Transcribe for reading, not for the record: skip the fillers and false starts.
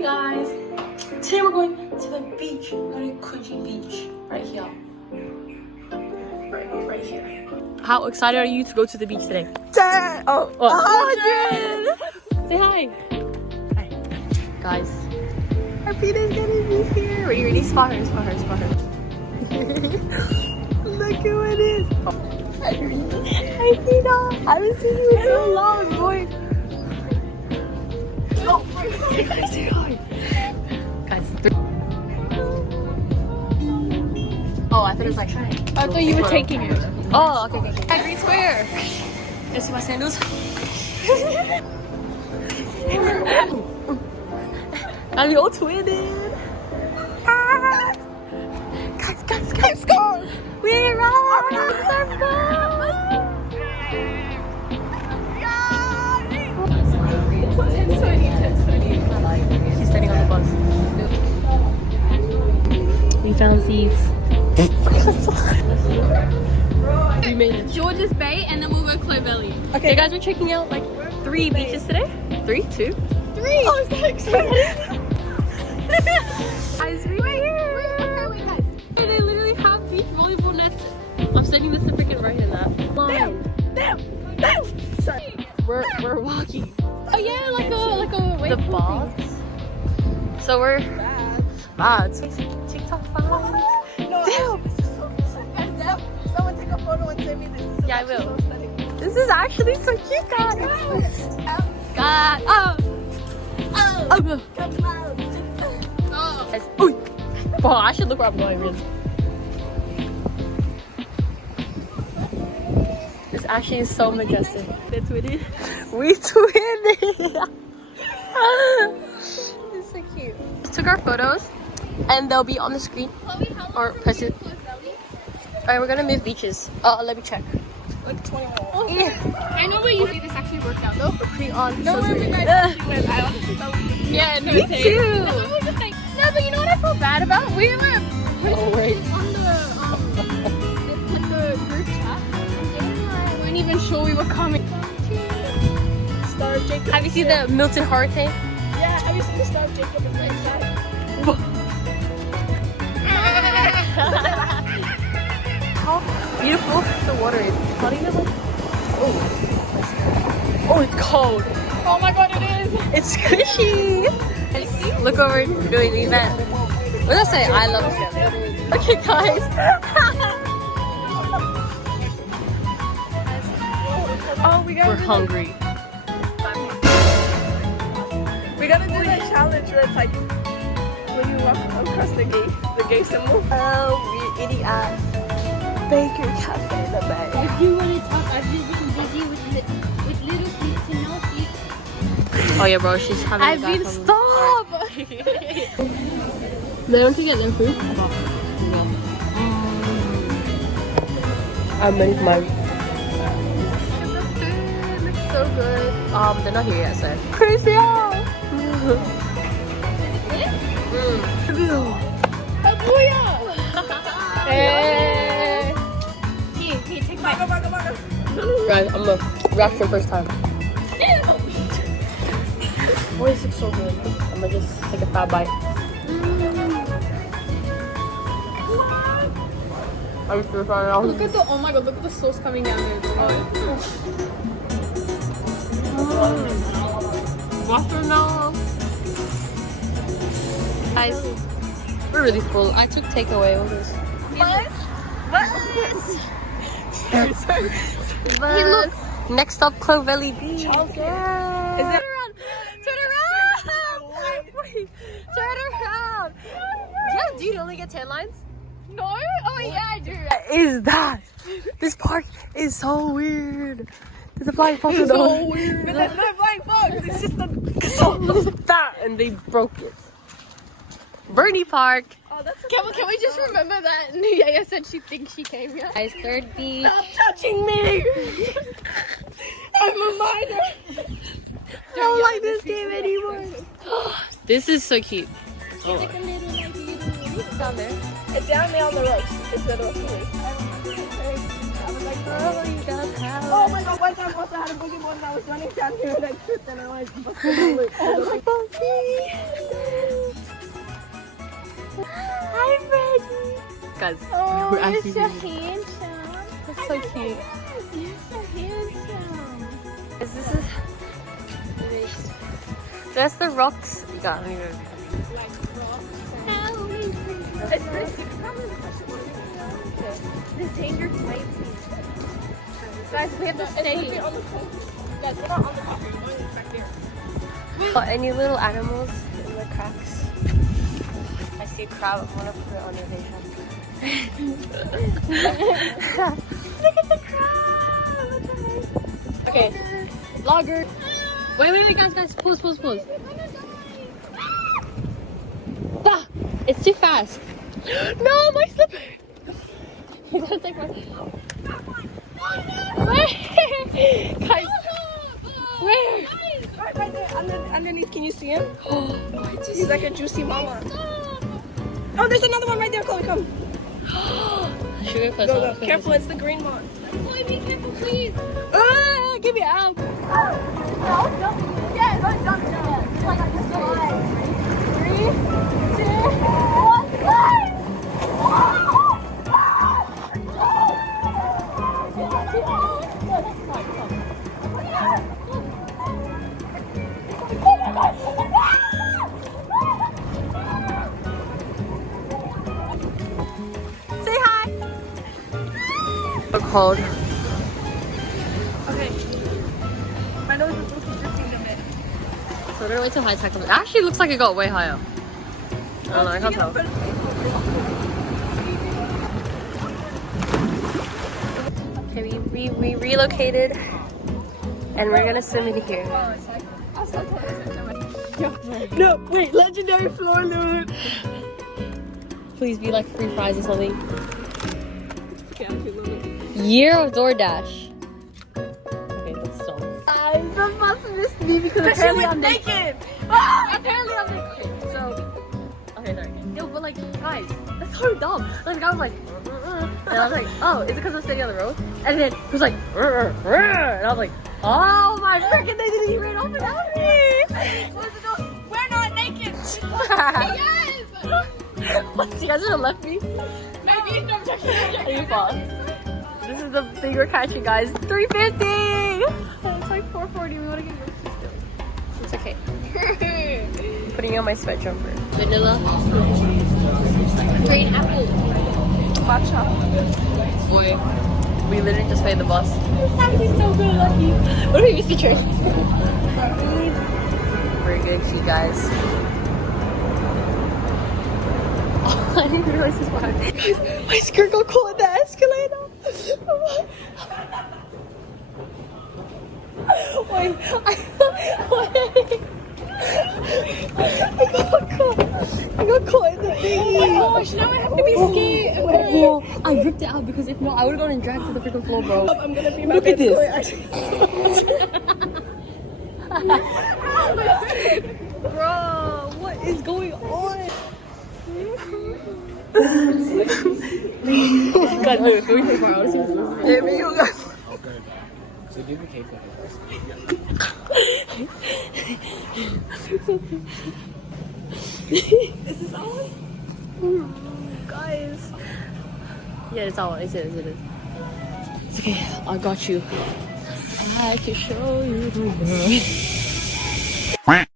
Hey guys, today we're going to the beach. We're going to Coogee Beach, right here. Right here. How excited are you to go to the beach today? 10! Oh, 100! Say hi. Hi. Guys, Our Peter's gonna be here. are you ready? Spot her. Look at what it is. Hi, Peter. I haven't seen you in so long, boy. Oh, say hi. Guys, oh, I thought it was like, I thought you were taking it. oh, okay. Green Square. Let's see my sandals. And we all twinning. Ah. Guys, go! We're on the She's standing on the bus. We found thieves. We made it. George's Bay, and then we'll go Clovelly. Okay, guys, we're checking out like 3 beaches today. 3, 2, 3. Oh, I'm so excited. Guys, we're here. Wait, guys. They literally have beach volleyball nets. I'm sending this to freaking right in that line. Damn. Sorry. We're walking. Oh yeah, like a The balls. So we're bads. TikTok vibes. No, Damn. this is so guys, someone take a photo and send me this. Yeah, I will. So stunning. This is actually so cute, guys. God. Oh. Come out. Guys, ooh. Wow, I should look where I'm going, really. This actually is so majestic. They're twitty. We twinning. It's so cute. Took our photos, and they'll be on the screen. Or press it. Alright, we're gonna move beaches. Let me check. Like 20 more. Oh, I know where you think this actually worked out though. Pre-on. No, where you guys actually went. I honestly thought we could. Yeah, no, Me same. too. No, we were just like, no, but you know what I feel bad about? We were Oh wait. on the group chat, and we weren't even sure we were coming. Star of Jacob. Have you seen the Milton Hurricane? Yeah, have you seen the Star of Jacob in the sky? How beautiful the water is. How do you know? Oh, it's cold. Oh my god, it is! It's squishy. Look over doing the event. What did I say? I love Australia. Okay, guys. Oh, we gotta We're hungry. We gotta do that challenge where it's like when you walk across the gay symbol. Oh, we idiot. Baker Cafe in the Bay. I do want to talk. I've just been busy with little kids and no sleep. Oh yeah, bro. She's having. I've been stop. They don't get them food. I'm ready for my. The food looks so good. They're not here yet, so. Crazy out. Hey. Here, take my. Guys, I'm gonna react for the first time. Oh, this looks so good. I'm gonna just take a fat bite. I'm still trying it out. Look at the. Oh my god! Look at the sauce coming down there. Watermelon. Guys, we're really full. I took takeaway. What is this? Hey, look. Next up, Clovelly Beach. Okay. Is it around? Turn around! Wait, turn around! Do you only get 10 lines? No? Oh yeah, I do. What is that? This park is so weird. There's a flying fox. So weird. But that's not flying fox. It's just a. that, and they broke it. Bernie Park. Oh, that's. Can we just remember that Yaya said she thinks she came here? Guys, third beach. Stop touching me! I'm a minor. I don't like this game anymore. This is so cute. Like a little Down there. It's down there on the ropes. It's the ropes. Oh, you got power. Oh my god, one time I also had a boogie board and I was running down here and I tripped and I was busted my lip. Oh my god. guys. Oh, we're you're actually so doing it. handsome. That's so cute. You're so handsome. This is that's the rocks. You got me. It's this. The danger flight. Guys, we have to stay. on the coast. Guys, we're not on the coast. We're going back there. Any little animals in the cracks? I see a crab. I want to put it on your vision. Look at the crab. Okay, vlogger. Wait, guys, pause. Ah, it's too fast. No, my slipper. You gotta take my. Where? Guys, where? Right there, underneath. Can you see him? He's like a juicy mama. Oh, there's another one right there. Chloe, come. Should we close Go. off? Careful, it's the green one. Chloe, be careful, please. Ah, give me out. Say hi. So cold. Okay. My nose is looking dripping a bit. So they're way too high tech. It actually looks like it got way higher. I don't know, I can't tell. Okay, we relocated and we're gonna swim in here. No, wait, legendary floor loot. Please be like free fries or something. Year of DoorDash. Okay, let's stop. I'm supposed to miss me because apparently I'm naked. Apparently I'm naked. So, okay, sorry. No, but like, guys, that's so dumb. Like, the guy was like, and I was like, oh, is it because I'm sitting on the road? And then he was like, and I was like, oh my freaking, they didn't even off without me. We're not naked. Yes! What? You guys would have left me? Maybe. No, I'm joking. And you fall. This is the thing we're catching, guys. $3.50. It's like $4.40. We want to get yours still. It's okay. I'm putting on my sweat jumper. Vanilla. Green apple. Matcha. Boy, we literally just paid the bus. This so good, lucky. What are we featuring? We're good, you guys. Oh, I didn't realize this was hard. My skirt got caught in the escalator. Wait, I got caught in the thingy. Oh my gosh, now I have to be scared. Well, I ripped it out because if not, I would have gone and dragged to the freaking floor, bro. I'm gonna be my Look at this. Bro, what is going on? God, wait, can we take more hours? There we go. Okay. So give me cake for Is this on? Guys. Yeah, it's all. It is. It's okay. I got you. I can show you the world.